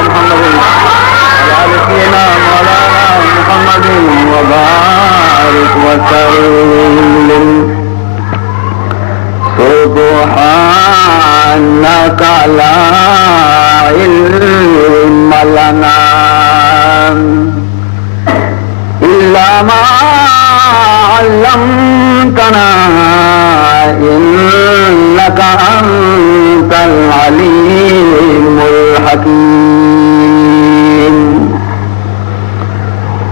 محمد وعلى آل سيدنا مولانا محمد وبارك وسلم سبحانك لا علم لنا إلا ما علمتنا إنك أنت العليم الحكيم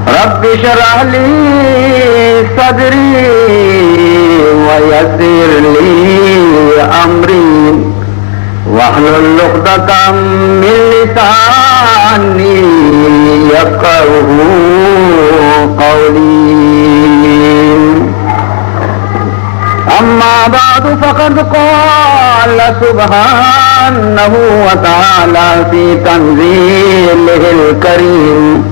رب اشرح لي صدري ويسر لي أمري واحلل عقدة من لساني يفقهوا قولي أما بعد فقد قال سبحانه وتعالى في تنزيله الكريم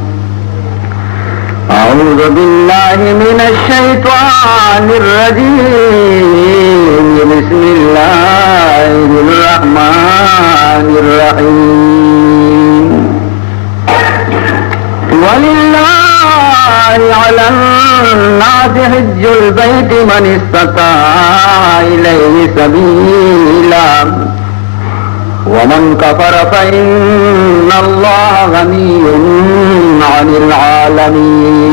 أعوذ بالله من الشيطان الرجيم بسم الله الرحمن الرحيم ولله على الناس حج البيت من استطاع إليه سبيلا ومن كفر فإن الله غني عن العالمين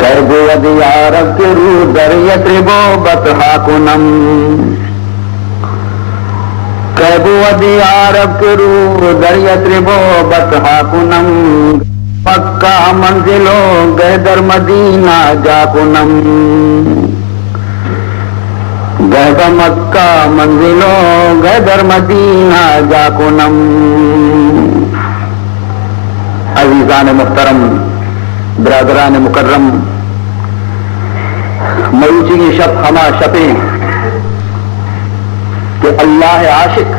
کہبو دیارب کے رو در یتربو بطحا کنم کہبو دیارب کے رو در یتربو بطحا کنم مکہ منزلو گئے در مدینہ جا کنم گئے مکہ منزلو گئے در مدینہ جا کنم عزیزان محترم برادران مکرم مروچی کی شب ہما شپیں کہ اللہ عاشق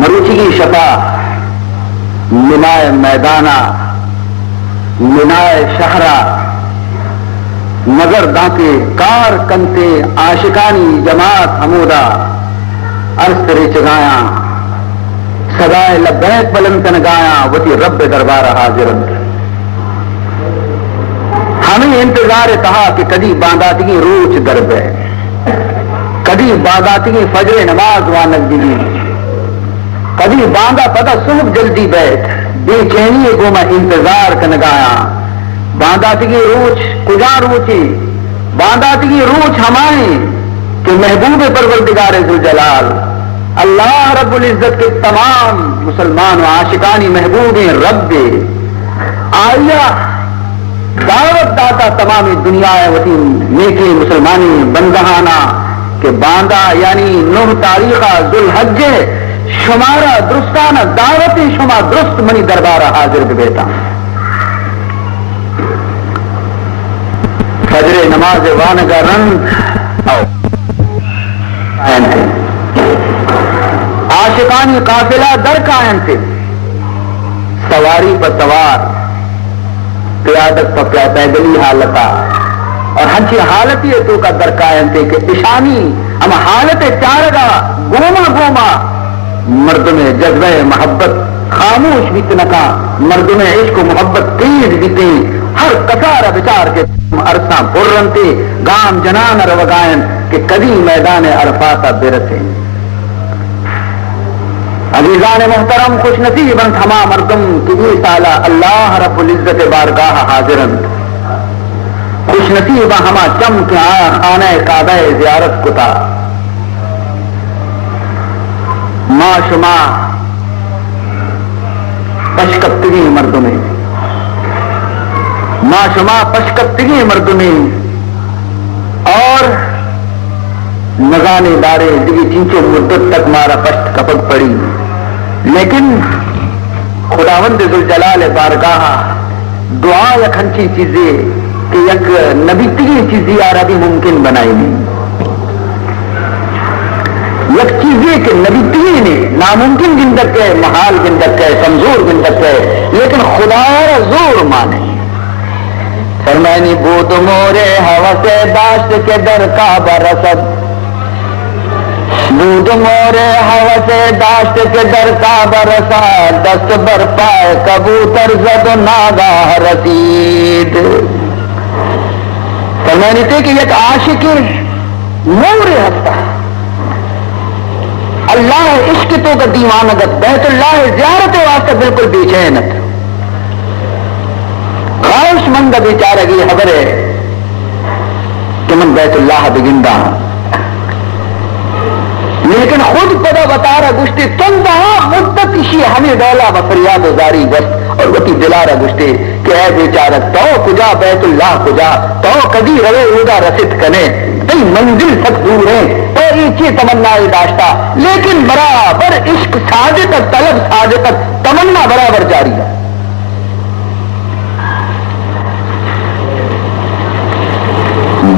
مروچی کی شپا منائے میدانہ منائے شہرہ نظر دانتے کار کنتے عاشقانی جماعت حمودہ عرض ترے چگایا صدائے لبیک بلند کنگایا وتی رب دربار حاضرند ہمیں انتظار کہا کہ کدی بانداتگی روچ درب ہے کدی بانداتگی فجر نماز وانک دیگی کدی باندہ پتہ صبح جلدی بیٹھ بے چینی گوما انتظار کنگایا بانداتگی روچ کجا روچی بانداتگی روچ ہماری کہ محبوب پروردگار ذوالجلال اللہ رب العزت کے تمام مسلمان و عاشقانی محبوب رب آیا دعوت داتا تمامی دنیا وتی نیکی مسلمانی بندہانا کہ باندہ یعنی 9 تاریخ ذوالحج شمارہ درستانہ دعوت شما درست منی دربارہ حاضر بیتا فجر نماز وانگا رنگ عاشقانی قافلہ در قائم تھے سواری پر سوار قیادت پر پیدلی حالتا اور ہنچی حالتی ہے تو کا در قائم تھے کہ اشانی اما حالت چارگا گوما گوما مرد میں جذبہ محبت خاموش بیتنکا مرد میں عشق و محبت تیز بیتے ہر کسار بچار کے عرصہ پرنتے گام جنان روگائن کہ کدی میدان عرفات برسے عزیزان محترم خوش نصیبن ہما مردم کہ یہ سالہ اللہ رب العزت بارگاہ حاضرن خوش نصیبہ ہما چم کے آیا خانہ کعبہ زیارت کتا ما شما پشکپتگی مردمیں ما شما پشکپتگی مردمیں اور نگانے دارے دیگی چینچو مدت تک مارا پشت کپک پڑی لیکن خداوند ذوالجلال بارگاہ دعا یک ہنچی چیزیں کہ یک نبی تگی چیزی عربی ممکن بنائی نہیں یک چیزیں کہ نبی تگی نے ناممکن گندک ہے محال گندک ہے کمزور گندک ہے لیکن خدا زور مانے فرمائنی بود مورے حوث داشت کے در کعبہ رسد دود مورے حوث داشت کے در کا برسا دست بر پائے کبوتر زد و ناگاہ رسید. فرمانی تھے کہ یک عاشق مور ہستا اللہ عشق تو کا دیوانگت بیت اللہ زیارت واسطہ بالکل بے چینت خواہش مند بیچارہ کی خبر ہے کہ من بیت اللہ بگندہ لیکن خود پدا بتا رہا گشتے تم وہاں مدت اسی ہمیں ڈولا بفریاد و زاری گشت اور وتی دلارہ گشتے کہ اے بیچارہ تو کجا بیت اللہ کجا تو کدی روے اودا رسد کنے کئی منزل تک دور ہیں اور ایچی تمنا داشتا لیکن برابر عشق صادقت طلب صادقت تمنا برابر جاری ہے.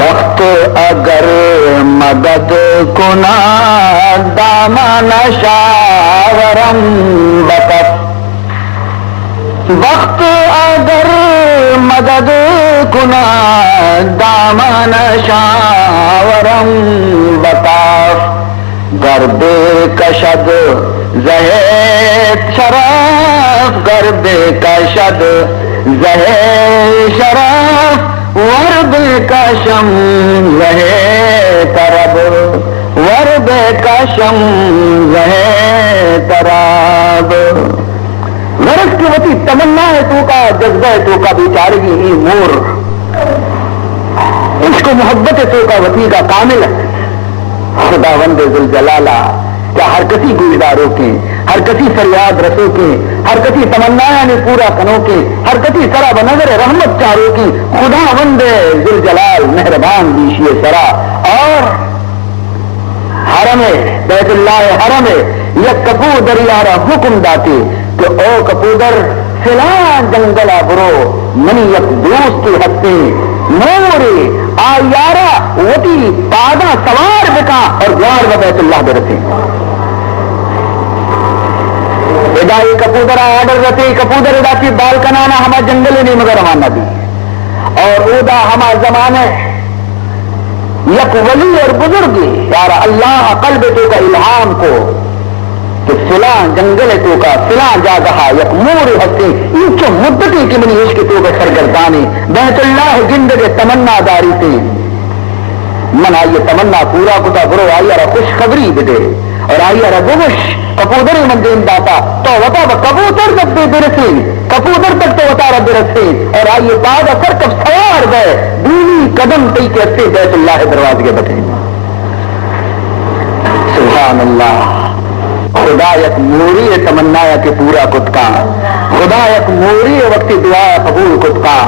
وقت اگر مدد کنا دامن شاورم بکف وقت اگر مدد کنا دامن شاورم بکف گرد کشد زہید شرف گرد کشد زہید شرف ورد کشم رہے طرب ورد کشم رہے طرب غرض کی وتی تمنا ہے تو کا جذبہ ہے تو کا بیچارگی ہی مور اس کو محبت ہے تو کا وتی کا کامل ہے. خداوند ذوالجلالہ کیا ہر کسی گوشدار روکے ہر کسی فریاد رسو کے ہر کسی تمنا نے پورا کنو کے ہر کسی سرا بنظر رحمت چارو کی خداوند ذوالجلال مہربان دیشیے سرا اور حرم بیت اللہ حرم یک کپودر یارا حکم داتے کہ او کپودر فلان جنگلا برو منی یک دوست ہستے موری آ یارا وتی پادا سوار بکا اور گوار و بیت اللہ برتے ادائی کپودر آرڈر رہتے کپودر ادا کی بال کنانا ہما جنگل نہیں مگر ہمانا دی اور ادا ہما زمانے یک ولی اور بزرگی یار اللہ قلب تو کا الہام کو کہ فلان جنگل تو کا فلان جاگہا یک مور ہستے ان کی مدتی کی منی عشق تو کا سرگردانی بیت اللہ زندگ تمنا داری تھی من آئیے تمنا پورا کتا برو آئیے را خوش خبری بدے اور آئیے را گوش کپودر من دین داتا تو وطا با کبوتر تک دے برسی کپودر تک تو وطا رب برسی اور آئیے بعد اثر کب سوار گئے دینی قدم تی کے اتے بیت اللہ دروازے کے بٹھے. سبحان اللہ. خدا یک موری تمنایا کہ پورا کتکا خدا یک موری وقت دعا قبول کتکا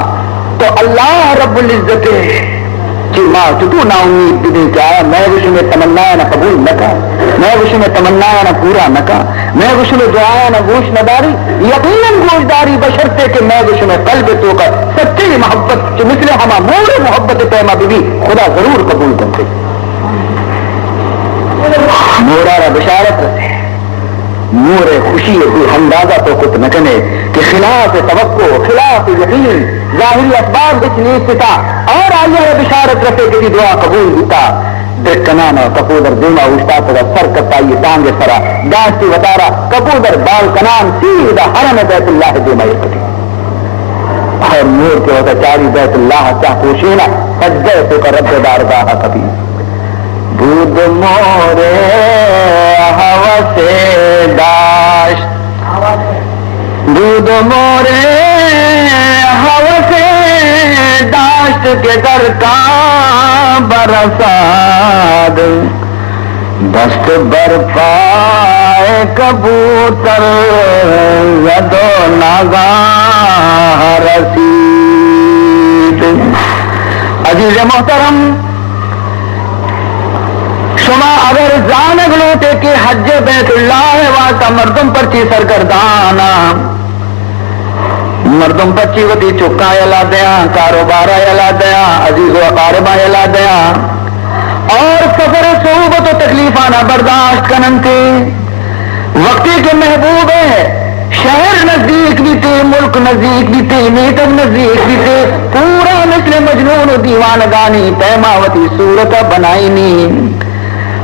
تو اللہ رب العزت کہ ماں تو نا امید بھی دے کیا میں وش میں تمنایا نہ قبول نہ کا میں وش میں تمنایا نہ پورا نہ کا میں وش میں دعایا نہ گوش نہ داری یقیناً گوش داری بشرتے کہ میں وش میں قلب تو کا سچی محبت جو مثل ہما مور محبت پیما بھی خدا ضرور قبول کرتے. مورا بشارت رہتے نور خوشی کوئی اندازہ تو کچھ نہ کنے کہ خلاف توقع خلاف یقین ظاہری اسباب بچ نہیں ستا اور آئیے بشارت رکھے کہ دعا قبول ہوتا دیکھ کنانا کپودر دیما اوشتا تھا سر کتائی ٹانگے سرا داستی وطارا کپودر بال کنان سیدھا حرم بیت اللہ دیما یکتی اور نور کے ہوتا چاری بیت اللہ چاہ پوشینا سجدے تو کا رب دار گاہا کبھی دودھ مورے حوث داشت دودھ مورے حوث داشت کے در کا برساد دست بر پائے کبوتر زد و ناگاہ رسید. عزیز محترم شما اگر زانگ لوٹے کہ حج بیت اللہ واسطہ مردم پرچی سرگردانا مردم پرچی وتی چکا یلا دیا کاروبارا یلا دیا عزیز و اقاربا یلا دیا اور سفر صعوبت و تکلیفانہ برداشت کنن تھے وقتی کے محبوب ہے شہر نزدیک بھی تھے ملک نزدیک بھی تھے میتم نزدیک بھی تھے پورا مثل مجنون و دیوانگانی پیماوتی صورت بنائی نہیں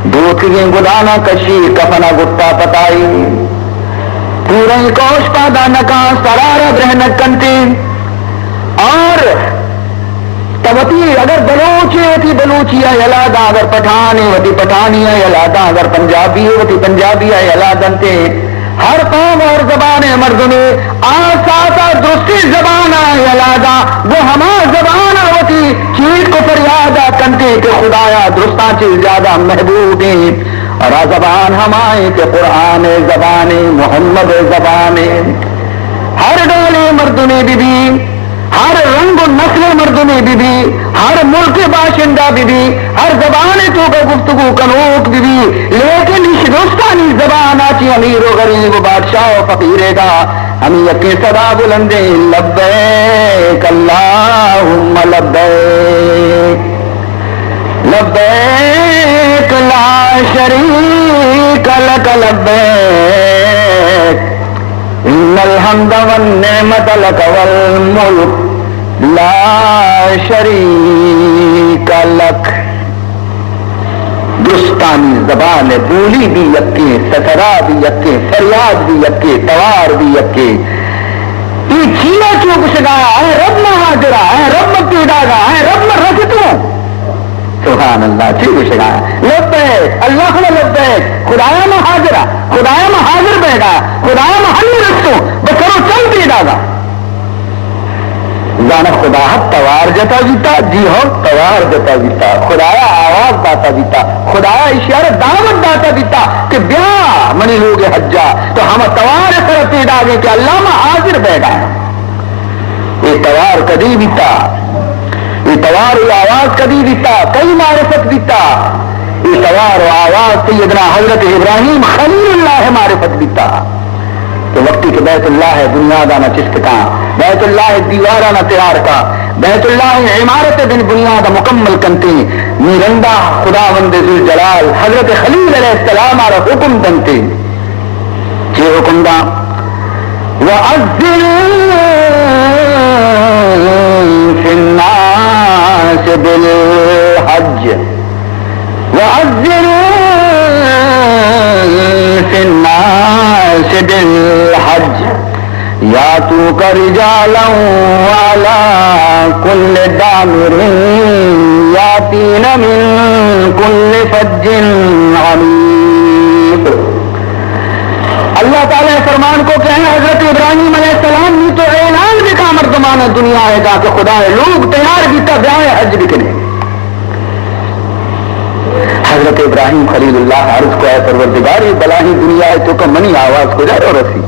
دوتگیں گدانا کشی کفنا گتا پتائی پورے کوش پادا نکا سرارا برہن کنتی اور توتی اگر بلوچی ہوتی بلوچی ہے یلادا اگر پٹھانی ہوتی پٹھانی ہے یلادا اگر پنجابی ہوتی پنجابی ہے یلادنتے ہر قوم اور زبان مرد میں آساتا درستی زبان یلادا وہ ہما زبان ہوتی چیز کو فریادا کنتے کہ خدایا درستان چیز زیادہ محبوب ہیں اور زبان ہمائیں کہ قرآن زبان محمد زبان ہر ڈولے مرد میں بھی ہر رنگ و نسل مرد میں بھی ہر ملک باشندہ بھی ہر زبان تو کا گفتگو کنوک بھی لیکن اس ہندوستانی زبان آتی امیر و غریب و بادشاہ و فقیرے کا ہم یقین صدا بلندے لبیک اللہم لبیک لبیک لا شریک لک لبیک ان الحمد والنعمت لک والملک لا شریک لک درستانی زبان بولی بھی یکے سترا بھی یکے فریاد بھی یکے توار بھی یکے یہ چینا کیوں کچھ گایا ہے رب مہاجرہ ہے رب پیڑا گا ہے رب رکھتوں سبحان اللہ ٹھیک کچھ گایا لبیک اللہ لبیک خدایا مہاجرہ خدایا مہاجر بیگا خدایا محل رکھتوں بچرو چل پیڑا گا جانا خدا توار جتا جیتا جی ہو توار جتا جیتا خدایا آواز داتا جیتا خدایا اشارہ دعوت داتا جیتا کہ بیا منی لوگ حجا تو ہم توار طرف پیدا گئے کہ اللہ حاضر بیٹھا یہ توار کدی بیتا یہ توار و آواز کدی بیتا کئی معرفت بیتا یہ توار و آواز سیدنا حضرت ابراہیم خلیل اللہ معرفت بیتا تو وقتی کہ بیت اللہ ہے بنیاد آنا چست کا بیت اللہ دیوار آنا تیار کا بیت اللہ عمارت بن بنیاد مکمل کنتے میرندہ خدا بند ذوالجلال حضرت خلیل علیہ السلام آرہ حکم دنتے چی حکم دا وَأَذِّنْ فِي النَّاسِ بِالْحَجِّ وَأَذِّنْ فِي النَّاسِ بِالْحَجِّ يَأْتُوكَ رِجَالًا وَعَلَى كُلِّ ضَامِرٍ يَأْتِينَ مِنْ كُلِّ فَجٍّ عَمِيقٍ اللہ تعالیٰ فرمان کو کہیں حضرت ابراہیم علیہ السلام نے تو اعلان بھی کا مردمان دنیا ہے کہ خدا لوگ تیار بھی کا بیاہ حج بھی کریں حضرت ابراہیم خلیل اللہ عرض کو ہے پروردگار یہ بلاہی دنیا ہے تو کا منی آواز کو جائے اور رسی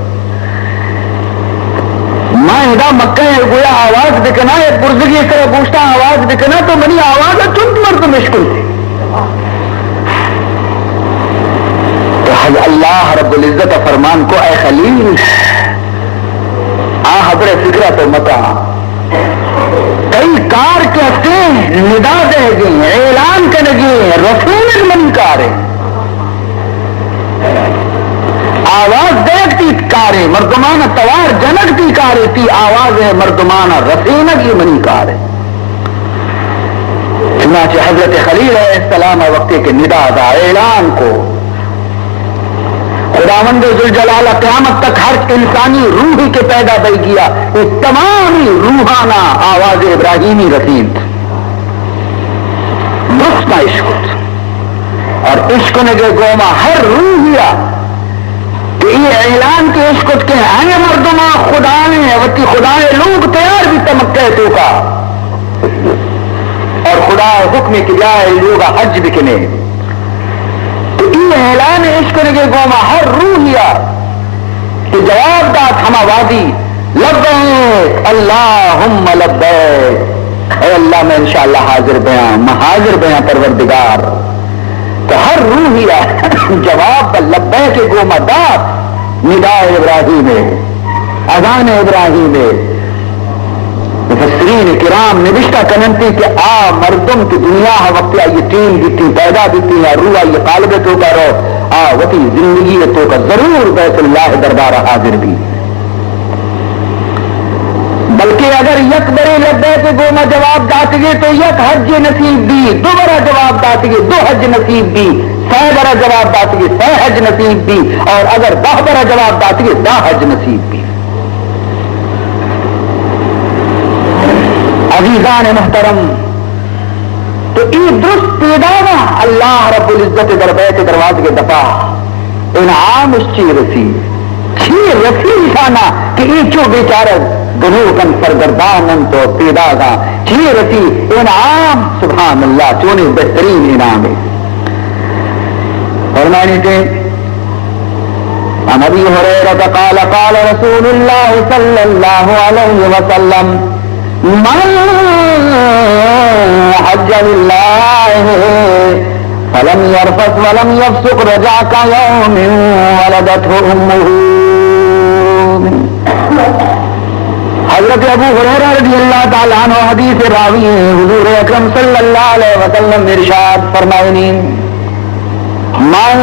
ماں ادا مکہ ہے گویا آواز بکنا ایک برزگی اس طرح پوچھتا آواز بکنا تو منی آواز ہے چند مرد مشکل تھی تو اللہ رب العزت فرمان کو اے خلیل حبر فکرہ تو متا کئی کار کہتے ندا دے گئے اعلان کرنے گئے رسول من کارے آواز دیکھتی کارے مردمانہ توار جنکتی کارے تی آواز ہے مردمانہ رسینگی منی کارے چنانچہ حضرت خلیل علیہ السلام وقت کے ندا دا اعلان کو خداوند ذوالجلال قیامت تک ہر انسانی روح کے پیدا بھائی کیا یہ تمامی روحانہ آواز ابراہیمی رسید درست عشق اور عشق نے گوما ہر روحیا کہ یہ اعلان کے عشق کے ہیں مردمہ خدا نے وتی خدا نے لوگ تیار بھی تمکہ تو کا اور خدا حکم کی جائے لوگ حج بکنے اعلان عشق نے گوما ہر روحیا کہ جواب دات ہما وادی لبیک اللہم لبیک اے اللہ میں انشاءاللہ حاضر بیاں محاضر بیاں پروردگار تو ہر روحیا جواب لبیک گوما دات نداء ابراہیم اذان ابراہیم مفسرین کرام نوشتہ کننتی کہ مردم کی دنیا وقت یتیم بیتی پیدا بیتی ہے روح یہ قالب تو کا رو وقتی زندگی تو کا ضرور بیت اللہ دربار حاضر بھی بلکہ اگر یک بڑے لبیک گوما جواب داتے گے تو یک حج نصیب بھی دوبارہ جواب داتے گے دو حج نصیب بھی سہ برا جواب داتی ہے سہ حج نصیب بھی، اور اگر 10 برا جواب داتی ہے 10 حج نصیب بھی۔ عزیزان محترم، تو ای درست پیدانا اللہ رب العزت در بیت دروازے کے دفاع انعام اس چی رسی نشانہ کہ ای چو بیچارہ گنوکن سرگردانن تو پیداگا چی رسی انعام، سبحان اللہ، چونے بہترین انعام ہے۔ فرمانے تھے عن ابی ہریرہ قال قال رسول اللہ صلی اللہ علیہ وسلم من حج للہ فلم يرفث ولم يفسق رجع كيوم ولدته امه۔ حضرت ابو ہریرہ رضی اللہ تعالیٰ عنہ حدیث راوی ہیں، حضور اکرم صلی اللہ علیہ وسلم ارشاد فرمائیں من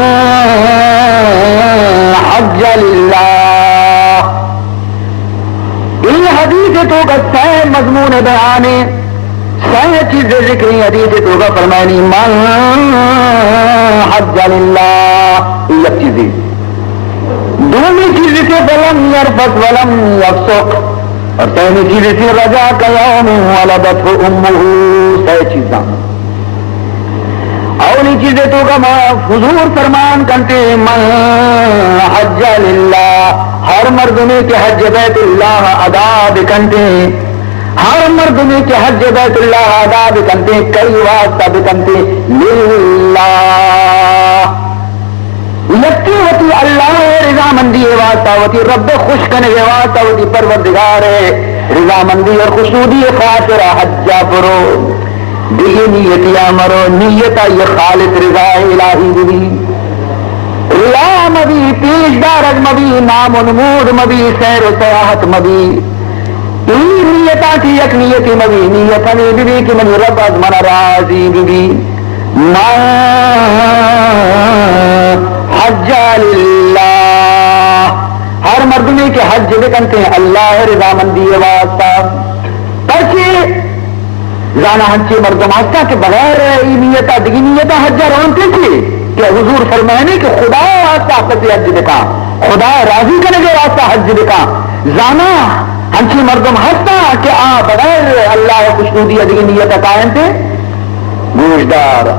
حج للہ، یہ حدیث تو کا سہ مضمون بیانے سہ چیز ذکری حدیث تو کا فرمائنی من حج للہ، یک چیزیں دومی چیز سے فلم یرفث ولم یفسق، اور پہلی چیز سے رجا کیوم ولدته امه، سہ چیزاں اولی چیزیں تو کا حضور فرمان کرتے من حج للہ، ہر مرد میں کہ حج بیت اللہ ادا بکنتے، ہر مرد میں کہ حج بیت اللہ ادا بکنتے، کئی واسطہ بکنتے للہ، یکی ہوتی اللہ رضا مندی واسطہ ہوتی رب خوش کرنے واسطہ ہوتی پروردگار رضا مندی اور خوشنودی خاطر حجہ برو دیگی نیتیاں مرو، نیتا یہ خالص رضا الہی بھی، ریا مبی پیش دارگ مبی نام و نمود مبی سیر و سیاحت مبی، نیتا کی یک نیتی مبی نیتا نی بھی کہ من رب از من راضی بھی، ما حج للہ، ہر مرد میں کہ حج بکنتے ہیں اللہ رضا مندی واسطہ، پرچہ زانا ہنچے مردم آستا کہ بغیر نیتا دگی نیتا حجہ رونتے تھے کہ حضور فرمائنے کہ خدا واسطہ پسی حج بکا، خدا راضی کرنے کے واسطہ حج بکا، زانا ہنچے مردم ہستا کہ بغیر اللہ خوشنودی دگی نیتا قائم تھے گوشدار۔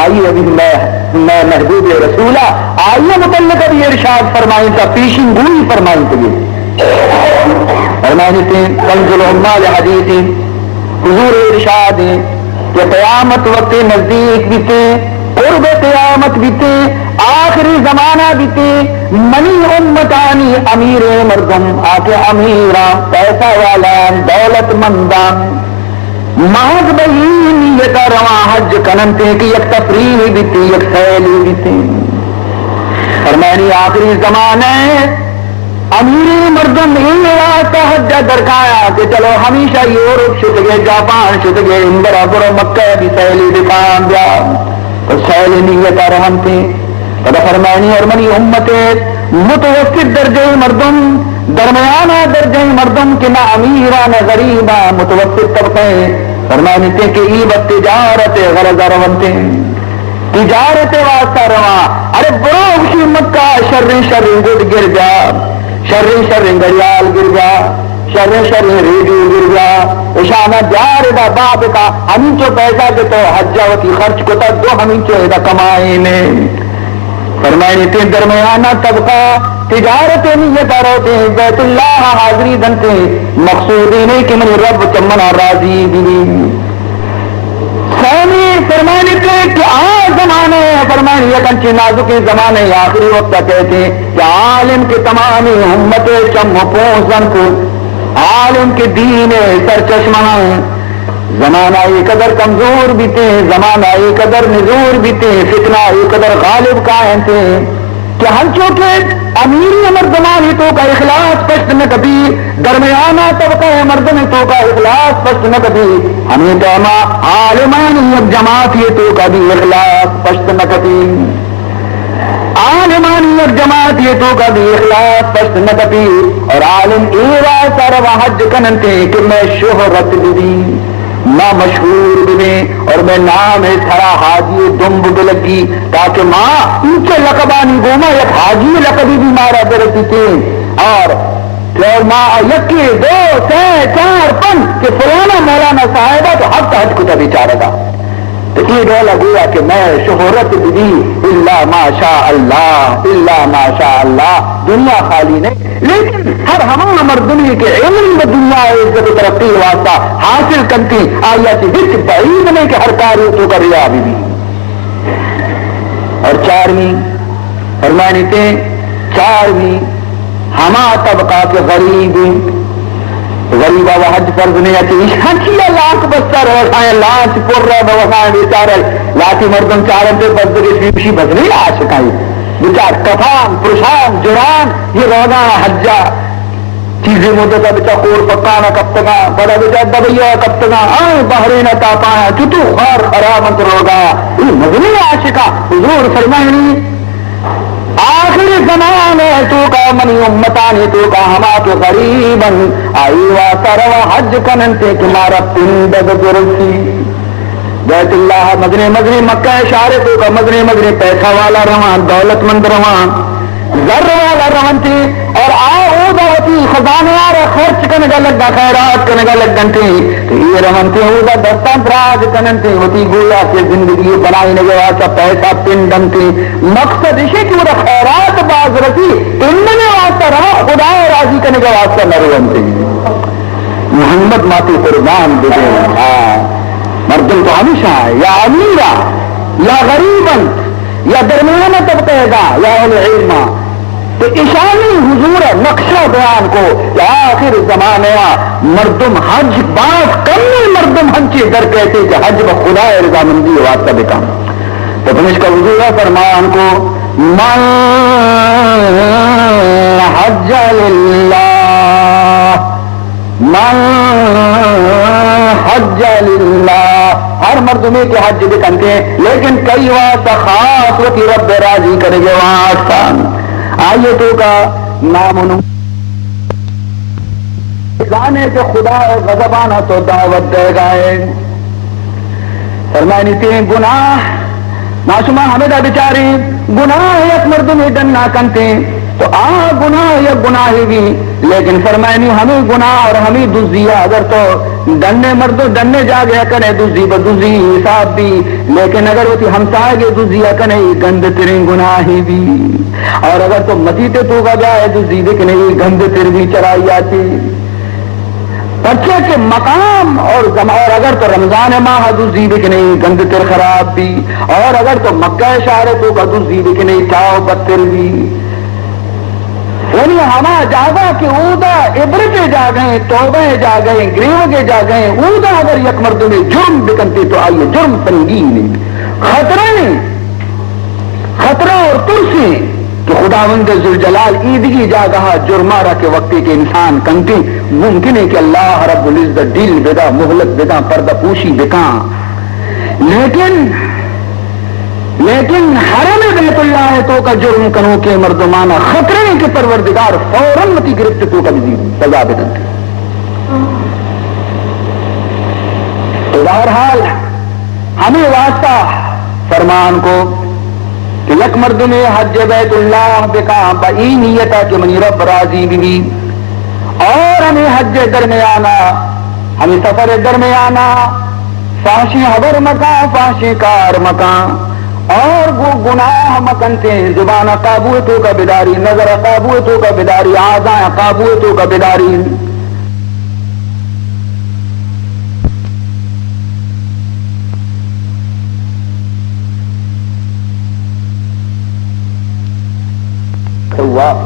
آئیے ابھی میں محبوب رسولہ آئیے متعلق ابھی ارشاد فرمائیں تھا، پیشن گوئی فرمائیں تھے فرمائنے تھے کنز العمال حدیثی، حضور ارشاد ہے کہ قیامت وقت نزدیک بیتے، قرب قیامت بیتے، آخری زمانہ بیتے، منی امتانی امیر مردم آکے امیران پیسہ والا دولت مندان محض بہی نیتا رواں حج کننتے کہ یک تفریح بیتی یک سیلی بیتی، فرمانی آخری زمانہ امیر مردم این واسطہ حج درکایا کہ چلو ہمیشہ یورپ شد گئے، جاپان شد گئے، اندرا برو مکہ بھی سیلی دکان دیا تو سیلی نیتا رہنتے، تو فرمانی اور منی امت متوسط درجہ مردم، درمیانہ درجہ مردم کہ نہ امیرہ نہ غریبہ متوسط طبقے، فرمانی تھے کہ ایبت تجارت غرض رونتے، تجارت واسطہ رواں، ارے برو اسی مکہ شر گڑ گر جا، شر گڑیال گر جا، شر ریڈیو گر جا، اشانہ جار دا باب کا ہمیں چو پیسہ کے تو حجاوتی خرچ کو تا دو ہمیں چو دا کمائے میں، فرمائنی تین درمیانہ طبقہ تجارت نیت روتے بیت اللہ حاضری دنتے، مقصودی نہیں کہ من رب چمنا راضی بھی، سیمی فرمانی تھے کہ زمانے فرمانی یہ کنچی نازکی زمانے آخری وقت کہتے کہ عالم کے تمام امت چم پوزن کو، عالم کے دین سرچشمہ، زمانہ یہ قدر کمزور بھی تھے، زمانہ یہ قدر نزور بھی تھے، فتنہ یہ قدر غالب قائم تھے کہ ہم چونکہ امیری مردمانی تو کا اخلاص پشت نہ کبھی، درمیانہ طبقہ مردم تو کا اخلاص پشت نہ کبھی، ہمیں کہما عالمانی جماعت یہ تو کا بھی اخلاص پشت نہ کبھی، عالمانی جماعت یہ تو کا بھی اخلاص پشت نہ کبھی، اور عالم ایوا سارا حج کننتے کہ میں شہرت بھی ماں مشہور بنے اور میں نام ہے تھرا حاجی دمب بلگی تاکہ ماں ان کے لقبانی گوما یک حاجی لقبی بھی مارا برتی تھے اور ماں یکی دو تین چار پن کہ فلانا مولانا صاحبہ تو حق حج کو تبھی چارہ تھا تو یہ ڈولا گویا کہ میں شہرت بھی اللہ ماشاء اللہ دنیا خالی نہیں لیکن ہر ہمارا مردمی کے علم میں دنیا عزت و ترقی واسطہ حاصل کرتی آیا کہ ہچ بعید نہیں کہ ہر کاری تو کر رہا بھی اور چارویں ہما طبقہ کے غریبہ و حج فرض نہیں آتی ہنچیا لاکھ بستر ہے لانچ پور رہا بوسائیں بیچارے لاتی مردم چارن پہ بزدر شیوشی بزنی آشکائی بیچار کفان پرشان جران یہ رونا حجہ چیزیں مدتا بچا خور پکانا کب تکا بڑا بچا دبیا کب تکا آئے بحرین تاپایا چتو خار خرامت روگا یہ مزنی آشکا حضور فرمائنی آخری زمان ہے تو کا منی امتانی تو کا ہما کے غریباً آئی واسر و حج کننتے تمہارا پندد درسی بیت اللہ مدنی مکہ اشارے تو کا مدنی پیسہ والا روان دولت مند روان ذر والا روان تھی اور آؤدا ہوتی خزانے آرہ خرچ کرنے کا لگا خیرات کرنے کا لگن تھی تو یہ روان تھی اودا دستان پراج کننتے ہوتی گویا کہ زندگی بنائی نگے واسا پیسہ پندن تھی مقصد اسے کہ وہ خیرات باز رسی پندنے واسطہ رہا خدا راضی کرنے کا واسطہ نروان تھی محمد ماتی قربان دے مردم تو ہمیشہ ہے یا امیرہ یا غریباً یا درمیانہ طبقہ گا یا اہل علم تو اشانی حضور نقشہ بیان کو کہ آخر زمانے مردم حج بعض کمی مردم ہنچے در کہتے کہ حج بخدا رضامندی واسطہ بکام تو تم اس کا حضور فرمان کو من حج للہ من حج للہ ہر مردمی کے حج بھی کرتے ہیں لیکن کئی واسطہ خاص ہوتی رب راضی کرے گے واسطہ آیتوں کا نام جانے کے خدا غضبانہ تو دعوت دے گئے فرمائنی تین گناہ معصومہ حمیدہ بیچاری گناہ یک مردمی ڈننا کنتے تو گناہ یا گناہی بھی لیکن فرمائنی ہمیں گناہ اور ہمیں دزیا اگر تو ڈننے مردوں ڈننے جا گیا کرے دزی بدزی حساب بھی لیکن اگر ہوتی ہمسائے گے دزیا کرے گند تیریں گناہی بھی اور اگر تو مسیطے تو کا جائے دزی دیکھنے گند تیر بھی چرائی آتی بچے کے مقام اور اگر تو رمضان ماہ دزی دیکھنے گند تیر خراب بھی اور اگر تو مکہ شہر تو کا دزی دیکھنے چاو بتر بھی یعنی ہما جاگا کہ اودا عبرتیں جا گئے توبہ جا گئے گریوگے جا گئے اودا اگر یک مردوں میں جرم بکنتے تو آئیے جرم سنگین خطرہ اور ترسی کہ خداوند ذوالجلال عیدگی جاگہا جرمارہ کے وقتی کے انسان کنتے ممکن ہے کہ اللہ رب العزت دل بدا مہلت بدا پردہ پوشی بکاں لیکن حرم بیت اللہ تو کا جرم کنو کے مردمانہ خطرے کے پروردگار فوراً متی گرفت تو کا بھی سزا بدن تو بہرحال ہمیں واسطہ فرمان کو کہ یک مردم حج بیت اللہ بکا بئی نیتا کہ منی رب راضی بھی اور ہمیں حج درمیانہ ہمیں سفر درمیانہ فاشی حبر مکان فاشی کار مکان اور وہ گناہ مکنتے زبان قابوتوں کا بیداری نظر قابوتوں کا بیداری آزاں قابوتوں کا بیداری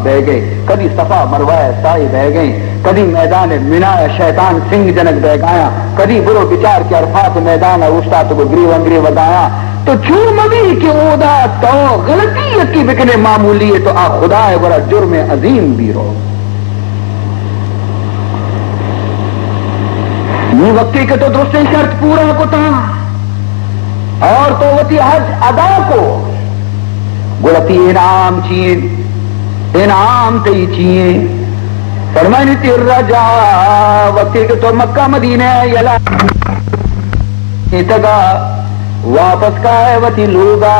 بہ گئے کبھی صفا مروہ سائی بہ گئے کبھی میدان منا شیطان سنگ جنک بہ گایا کبھی برو بچار کے عرفات میدان اوشتا تو گریو انگری ودایا تو چور مبی کہ اودا تو غلطی کی بکنے معمولی ہے تو خدا ہے بڑا جرم عظیم بھی ہو یہ وقتی کے تو درست شرط پورا کو تھا اور تو وتی حج ادا کو گلتی انعام چین انعام تی چین فرمانی تیر رجا وقتی کے تو مکہ مدینہ یلا اتگا واپس کا ہے وتی لوگا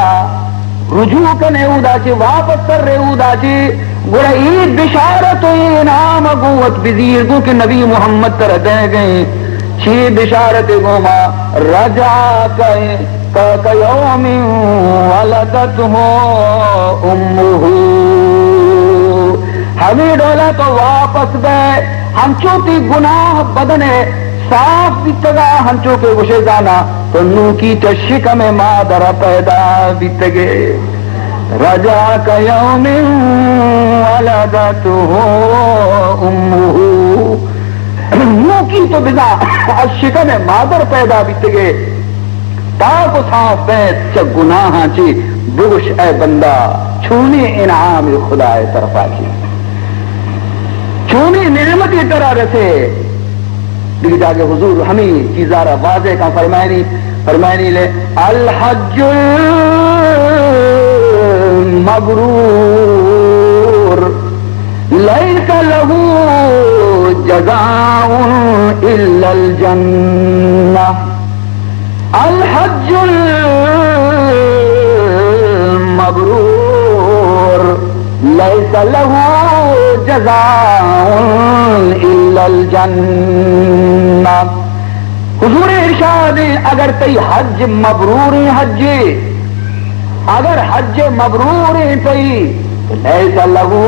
رجوع کنے اودا چی واپس کر رہے اودا چی گوڑا عید بشارت و انعام قوت بزیر گو کہ نبی محمد تر دے گئے چی بشارت گو ما رجع کا یوم ولدت ہو امہ ہمیں ڈولا تو واپس گئے ہم چوتی گناہ بدنے صاف بیتگا ہم چوکے گوشے جانا تو نو کی تشک میں مادر پیدا بیتگے رجا کا یوم ولدتہ امہ نو کی تو بزا اشک میں مادر پیدا بیتگے تاکو صاف بیت چا گناہاں چی بگش اے بندہ چھونے انعام خدا طرفا کی چھونے نعمت طرح رسے دیکھ جاگے حضور ہمیں چیزارہ واضح کا فرمائنی لے الحج مبرور لیس لہو جزاء الا الجنہ الحج مبرور لیس لہو جزاء الا الجنہ حضور ارشاد اگر تی حج مبرور حج اگر حج مبرور تی لیس لہو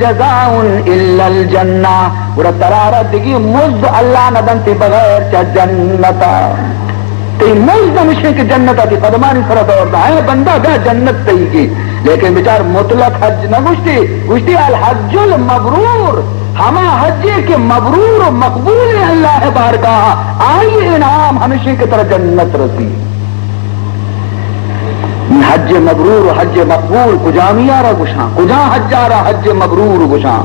جزاء الا الجنہ اور ترارت کی مزد اللہ ندنتی بغیر چا جنتا تی مزد مشرک جنتا تی قدمانی فرد اور دائیں بندہ بے جنت تی کی لیکن بچار مطلق حج نہ گشتی الحج المبرور ہما حج کے مبرور و مقبول اللہ بارگاہ آئی انعام ہمیشہ کی طرح جنت رسی حج مبرور و حج مقبول کجا میارا گشاں کجا حجارا حج مبرور گشاں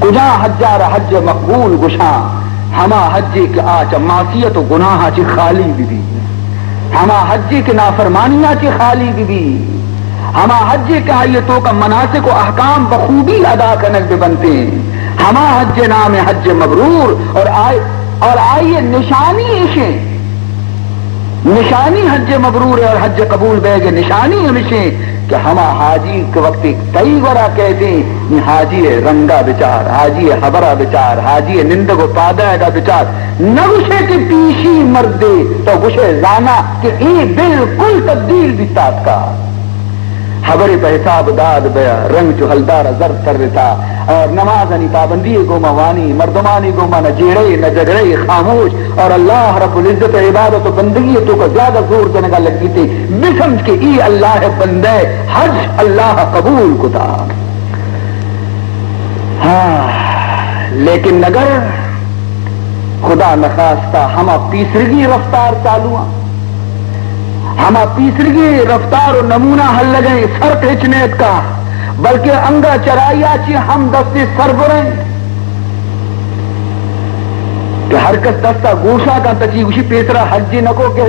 کجا حجارا حج مقبول گشاں ہما حج کے آچ معصیت و گناہ چی خالی بھی ہما حج کے نافرمانیاں چی خالی بھی ہما حج کے آیتوں کا مناسک و احکام بخوبی ادا کرنے بھی بنتے ہیں ہما حج نام حج مبرور اور آئیے نشانی ایشیں نشانی حج مبرور اور حج قبول بے گے نشانی ہمیشہ کہ ہما حاجی کے وقت کئی ورا کہتے ہیں حاجی رنگا بچار حاجی حبرا بچار حاجی نندگو پادا دا بچار نہ گوشے کی پیشی مردے تو گوشے زانا کہ ای بالکل تبدیل بھی تات کا حبر پہ حساب داد بیا رنگ جو حلدار زرد کر رہتا اور نماز نی پابندی گوما وانی مردمانی گوما نہ جیڑے نہ جگڑے خاموش اور اللہ رب العزت عبادت و بندگی تو کا زیادہ زور دینے کا لگی تھی بسمج کے ای اللہ بندے حج اللہ قبول کو تھا ہاں لیکن اگر خدا نخواستہ ہما تیسرگی رفتار چالو ہما تیسرگی رفتار و نمونہ حل لگیں سر پیچنیت کا بلکہ انگا چرایا چی ہم دستی سر بریں کہ ہر کس دستا گوشا کا تچی گوشی پیترا حجی نکو کہ